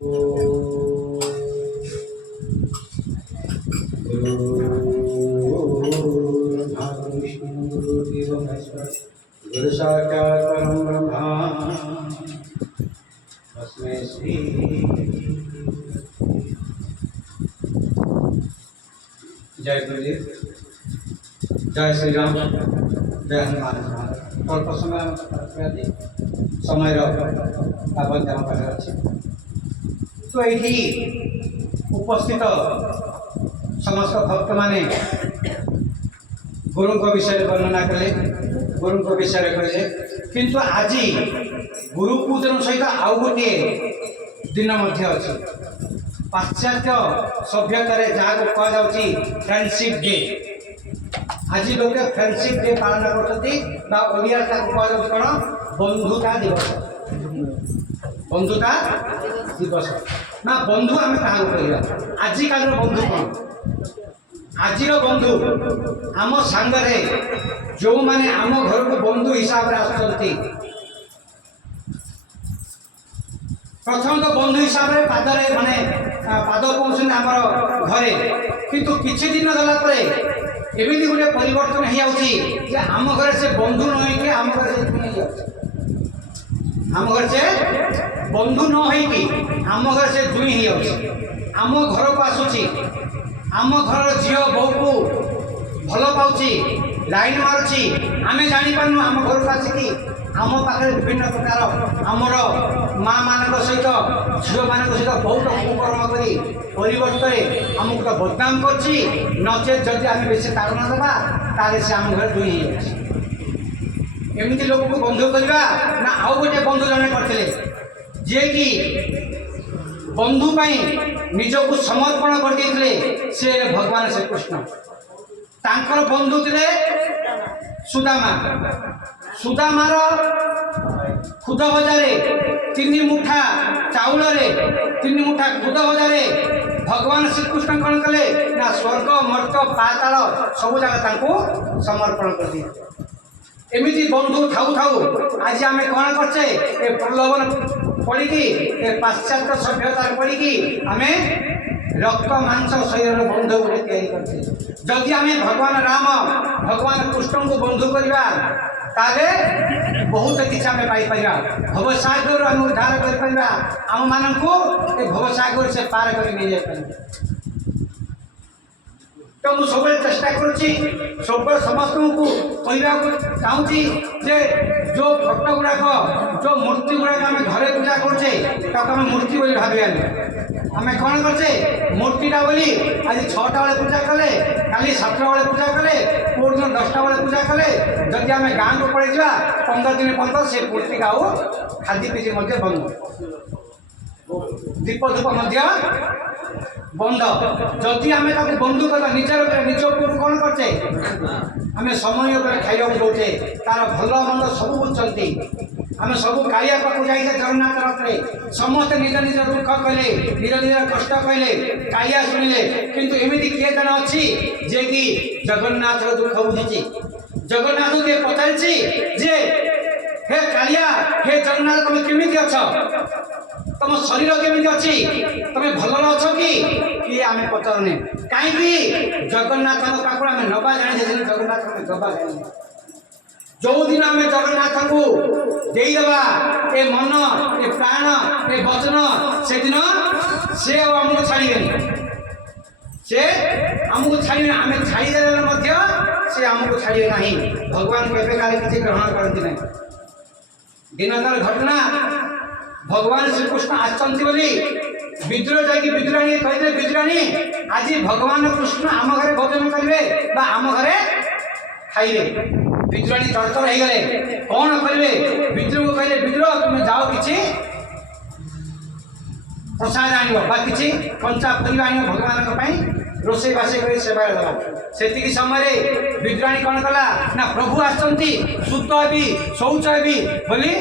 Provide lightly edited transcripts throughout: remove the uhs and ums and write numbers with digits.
गुरु साक्षात् परम ब्रह्मा तस्मै श्री। जय गुरुदेव, जय श्री राम, जय हनुमान। अल्प समय समय पाखे अच्छे तो ये उपस्थित समस्त भक्त माने गुरु विषय वर्णना कले, गुरु विषय कहले, किंतु आज गुरु पूजन सहित आउ गोटे दिन अच्छी पाश्चात्य सभ्यतार जहाँ को कह फ्रेंडशिप डे। आज लोग फ्रेंडशिप डे पालन करते कौन बंधुता दिवस। बंधुता दिवस ना बंधु आम क्या कह आजिकाल बंधु कौन? आज बंधु आम सांगरे जो माने आम घर को बंधु हिसाब से आसुच्च प्रथम तो बंधु हिसाब से पादरे माने पाद पहुँच आम घरे, किंतु किछि दिन गला एमती गोटे परिवर्तन हो आम घर से बंधु नई आम घर से आम घर से बंधु न हो आम घर से दुई हो आम घर को आसूची आम घर झील बो को भल पाऊँची लाइन मारुची आम जापारू आम घर को आसिकी आम पाखे विभिन्न प्रकार आमर माँ मान सहित झील मान सहित बहुत कुकर्म कर परिवर्तन आमको तो बदनाम करछि नचे जदि आम बेसी कारण देवा ताले से आम घर दुई एमती लोक को बंधु करवा ना आउ गोटे बंधु जने करते जे कि बंधु पाई निजको समर्पण कर देते से भगवान श्रीकृष्ण। तांकर बंधु थे सुदामा। सुदामार खुद भजारे 3 मुठा चाउल 3 मुठा खुद भजारे भगवान श्रीकृष्ण कौन कले ना स्वर्ग मर्त पाताल सब जगह समर्पण कर दिए। एमती बंधु थाऊ थाऊ आज आम कौन करचे ए प्रलोभन पड़ी ए पाश्चात्य सभ्यता पड़ी आम रक्त मांस शरीर बंधु करते। जदि आम भगवान राम भगवान कृष्ण को बंधु करवा ताले बहुत किसी आम पाइपर भवसागर आम उद्धार कर आम मान भवसागर से पार कर नहीं जाए। तो मुझे सब चेष्टा करुच्ची सब समस्त को कहना चाहूँगी जे जो फटो गुड़ाक जो मूर्ति गुड़ाक आम घरे पूजा करचे आम मूर्ति बोली भाविया आम कौन करचे मूर्तिटा बोली आज 6टा बेले पूजा कले काली 7टा बेले पूजा कले पूर्व दिन 10टा बेले पूजा कले जदि आम गाँव को पड़े जा 15 दिन पर्यटन से मूर्ति का खाद्य पीति बंद दीप धूप बंद। जदि आम बंधु कर निजर निज पुर कौन करचे आम समय खाइबा दौचे तार भल मंद सब बुझे आम सब कालिया पाक जाए जगन्नाथ रथ में समस्त निज निज दुख कहले निज निज कष्ट कहले कालिया शुणिले किंतु एमती किए जन अच्छी जे कि जगन्नाथ दुख बुझी जगन्नाथ के पचारि जे हे कालिया हे जगन्नाथ तुम केमी अछ तुम शरीर केमी अच्छी तुम भल अछ कि आम पचारे कहीं जगन्नाथ पाक आम नवा जाने जगन्नाथ दबा जाने जो दिन आम जगन्नाथ को देवा ए मन ए प्राण ए वचन से दिन से आमको छाड़े से आमको छाड़े आम छाड़देले से आमको छाड़े ना भगवान के किसी ग्रहण करती ना। दिनकर घटना भगवान श्रीकृष्ण आसती विद्रोह जाकि विद्राणी कहते विद्राणी आज भगवान कृष्ण आम घरे भोजन करेंगे आम घरे खाइबे। विद्रोही तरतर हो गले कौन करेंगे विद्रोह को कहले विद्रोह तुम जाओ किसी प्रसाद आन कि कंचा परिवा आन भगवान रोसे बासे कर सेवा दवा से समय विद्राणी कौन कला ना प्रभु आसती शुद्ध हेबी शौच हेबी बोली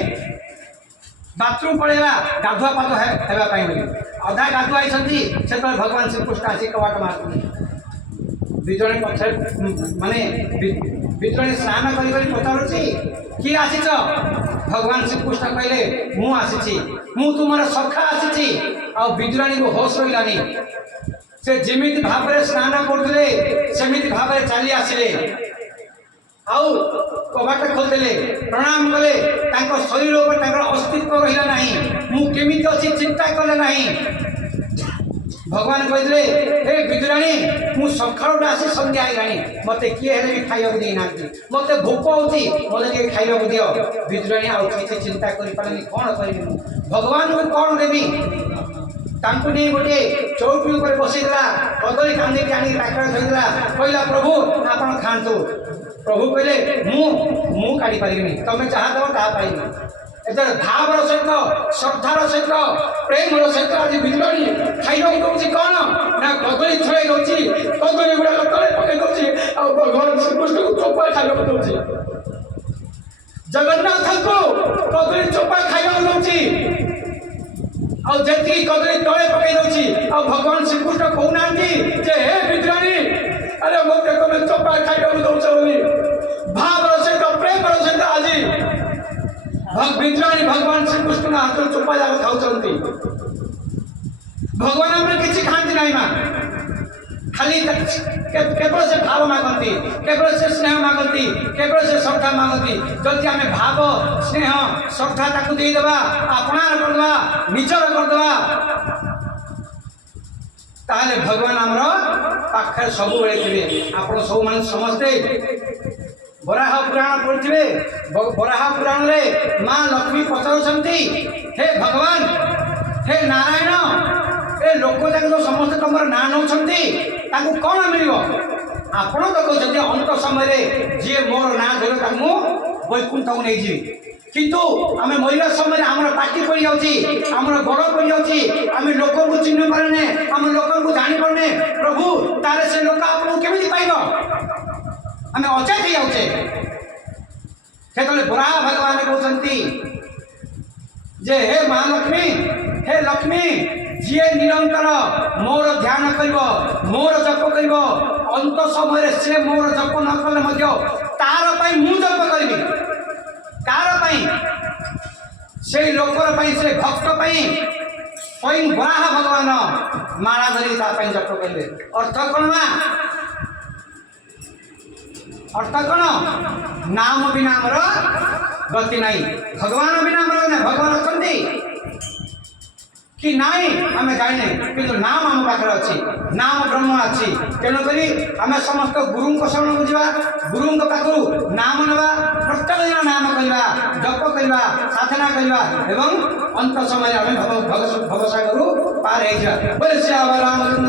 बाथरूम पड़ेगा गाधुआ पाद होगापी अधा गाधुआ से भगवान श्रीकृष्ण आसी कबाट मार विद्रोही पक्ष माने विद्रोही स्नान कर पचारुची किए आसीच भगवान श्रीकृष्ण कहले मु आसी मु तुम सखा आसी ଆଉ ବିଦୁରାଣୀକୁ ହୋସ ରହିଲାନି। ସେ ଯେମିତି ଭାବରେ ସ୍ନାନ କରୁଥିଲେ ସେମିତି ଭାବରେ ଚାଲି ଆସିଲେ, ଆଉ କବାଟ ଖୋଲିଦେଲେ, ପ୍ରଣାମ କଲେ। ତାଙ୍କ ଶରୀର ଉପରେ ତାଙ୍କର ଅସ୍ତିତ୍ୱ ରହିଲା ନାହିଁ। ମୁଁ କେମିତି ଅଛି ଚିନ୍ତା କଲେ ନାହିଁ। ଭଗବାନ କହିଥିଲେ, ହେ ବିଦୁରାଣୀ, ମୁଁ ସକାଳୁ ଆସି ସନ୍ଧ୍ୟା ହେଇଗଲାଣି, ମତେ କିଏ ହେଲେ ବି ଖାଇବାକୁ ଦେଇନାହାନ୍ତି, ମତେ ଭୋକ ହଉଛି, ମତେ ଟିକେ ଖାଇବାକୁ ଦିଅ। ବିଦୁରାଣୀ ଆଉ କିଛି ଚିନ୍ତା କରିପାରିଲେନି, କ'ଣ କରିବି ମୁଁ, ଭଗବାନଙ୍କୁ କ'ଣ ଦେବି। ତାଙ୍କୁ ନେଇ ଗୋଟିଏ ଚୌକି ଉପରେ ବସେଇଦେଲା, କଦଳୀ କାନ୍ଦିକି ଆଣିକି ପାଖରେ ଥୋଇଦେଲା, କହିଲା, ପ୍ରଭୁ ଆପଣ ଖାଆନ୍ତୁ। ପ୍ରଭୁ କହିଲେ, ମୁଁ କାଢ଼ିପାରିବିନି, ତମେ ଯାହା ଦେବ ତାହା ପାଇବି। ଏଥିରେ ଭାବର ସହିତ, ଶ୍ରଦ୍ଧାର ସହିତ, ପ୍ରେମର ସହିତ ଆଜି ବିଦୁରାଣୀ ଖାଇବାକୁ ଦଉଛି କ'ଣ ନା କଦଳୀ ଛଡ଼େଇ ଦଉଛି, କଦଳୀ ଗୁଡ଼ାକ ତଳେ ପକେଇ ଦଉଛି, ଆଉ ଭଗବାନ ଶ୍ରୀକୃଷ୍ଣଙ୍କୁ ଚୋପା ଖାଇବାକୁ ଦଉଛି। ଜଗନ୍ନାଥଙ୍କୁ କଦଳୀ ଚୋପା ଖାଇବାକୁ ଦଉଛି, ଆଉ ଯେତିକି କଦଳୀ ତଳେ ପକେଇ ଦଉଛି। ଆଉ ଭଗବାନ ଶ୍ରୀକୃଷ୍ଣ କହୁନାହାନ୍ତି ଯେ, ହେ ବିଦୁରାଣୀ, ଆରେ ମତେ ତମେ ଚୋପା ଖାଇବାକୁ ଦଉଛ ବୋଲି। ଭାବର ସହିତ, ପ୍ରେମର ସହିତ ଆଜି ବିଦୁରାଣୀ ଭଗବାନ ଶ୍ରୀକୃଷ୍ଣ ହାତରୁ ଚୋପା ଯାକ ଖାଉଛନ୍ତି। ଭଗବାନ ଆମର କିଛି ଖାଆନ୍ତି ନାହିଁ ମା, ଖାଲି କେବଳ ସେ ଭାବ ମାଗନ୍ତି, କେବଳ ସେ ସ୍ନେହ ମାଗନ୍ତି, କେବଳ ସେ ଶ୍ରଦ୍ଧା ମାଗନ୍ତି। ଯଦି ଆମେ ଭାବ, ସ୍ନେହ, ଶ୍ରଦ୍ଧା ତାକୁ ଦେଇଦେବା, ଆପଣାର କରିଦେବା, ନିଜର କରିଦେବା, ତାହେଲେ ଭଗବାନ ଆମର ପାଖରେ ସବୁବେଳେ ଥିବେ। ଆପଣ ସବୁମାନେ ସମସ୍ତେ ବରାହ ପୁରାଣ ପଢ଼ିଥିବେ। ବରାହ ପୁରାଣରେ ମା ଲକ୍ଷ୍ମୀ ପଚାରୁଛନ୍ତି, ହେ ଭଗବାନ, ହେ ନାରାୟଣ, ଏ ଲୋକ ଯାକ ସମସ୍ତେ ତମର ନାଁ ନେଉଛନ୍ତି, ତାଙ୍କୁ କ'ଣ ମିଳିବ? ଆପଣ ତ କହୁଛନ୍ତି ଅନ୍ତ ସମୟରେ ଯିଏ ମୋର ନାଁ ଧରିବ ତାକୁ ମୁଁ ବୈକୁଣ୍ଠକୁ ନେଇଯିବି। କିନ୍ତୁ ଆମେ ମରିବା ସମୟରେ ଆମର ପାଟି ପଡ଼ିଯାଉଛି, ଆମର ଗୋଡ଼ ପଡ଼ିଯାଉଛି, ଆମେ ଲୋକଙ୍କୁ ଚିହ୍ନି ପାରୁନେ, ଆମେ ଲୋକଙ୍କୁ ଜାଣିପାରୁନେ। ପ୍ରଭୁ, ତାହେଲେ ସେ ଲୋକ ଆପଣଙ୍କୁ କେମିତି ପାଇବ? ଆମେ ଅଚେତ ହେଇଯାଉଛେ। ସେତେବେଳେ ବରାହ ଭଗବାନ କହୁଛନ୍ତି ଯେ, ହେ ମହାଲକ୍ଷ୍ମୀ, ହେ ଲକ୍ଷ୍ମୀ, ଯିଏ ନିରନ୍ତର ମୋର ଧ୍ୟାନ କରିବ, ମୋର ଜପ କରିବ, ଅନ୍ତ ସମୟରେ ସେ ମୋର ଜପ ନ କଲେ ମଧ୍ୟ ତାର ପାଇଁ ମୁଁ ଜପ କରିବି। କାହାର ପାଇଁ? ସେଇ ଲୋକର ପାଇଁ, ସେ ଭକ୍ତ ପାଇଁ ସ୍ୱୟଂ ବରାହ ଭଗବାନ ମାଳା ଧରି ତା ପାଇଁ ଜପ କରିଲେ। ଅର୍ଥ କ'ଣ ମା? ଅର୍ଥ କ'ଣ? ନାମ ବିନା ଆମର ଗତି ନାହିଁ। ଭଗବାନ ବିନା ଆମର ନାହିଁ। ଭଗବାନ ଅଛନ୍ତି କି ନାହିଁ ଆମେ ଜାଣିନେ, କିନ୍ତୁ ନାମ ଆମ ପାଖରେ ଅଛି, ନାମ ବ୍ରହ୍ମ ଅଛି। ତେଣୁକରି ଆମେ ସମସ୍ତ ଗୁରୁଙ୍କ ଶରଣକୁ ଯିବା, ଗୁରୁଙ୍କ ପାଖରୁ ନାମ ନେବା, ପ୍ରତ୍ୟେକ ଦିନ ନାମ କରିବା, ଜପ କରିବା, ସାଧନା କରିବା, ଏବଂ ଅନ୍ତ ସମୟରେ ଆମେ ଭବସାଗରରୁ ପାର ହେଇଯିବା। ବୋଲେ ଶ୍ରୀ ରାମଚନ୍ଦ୍ର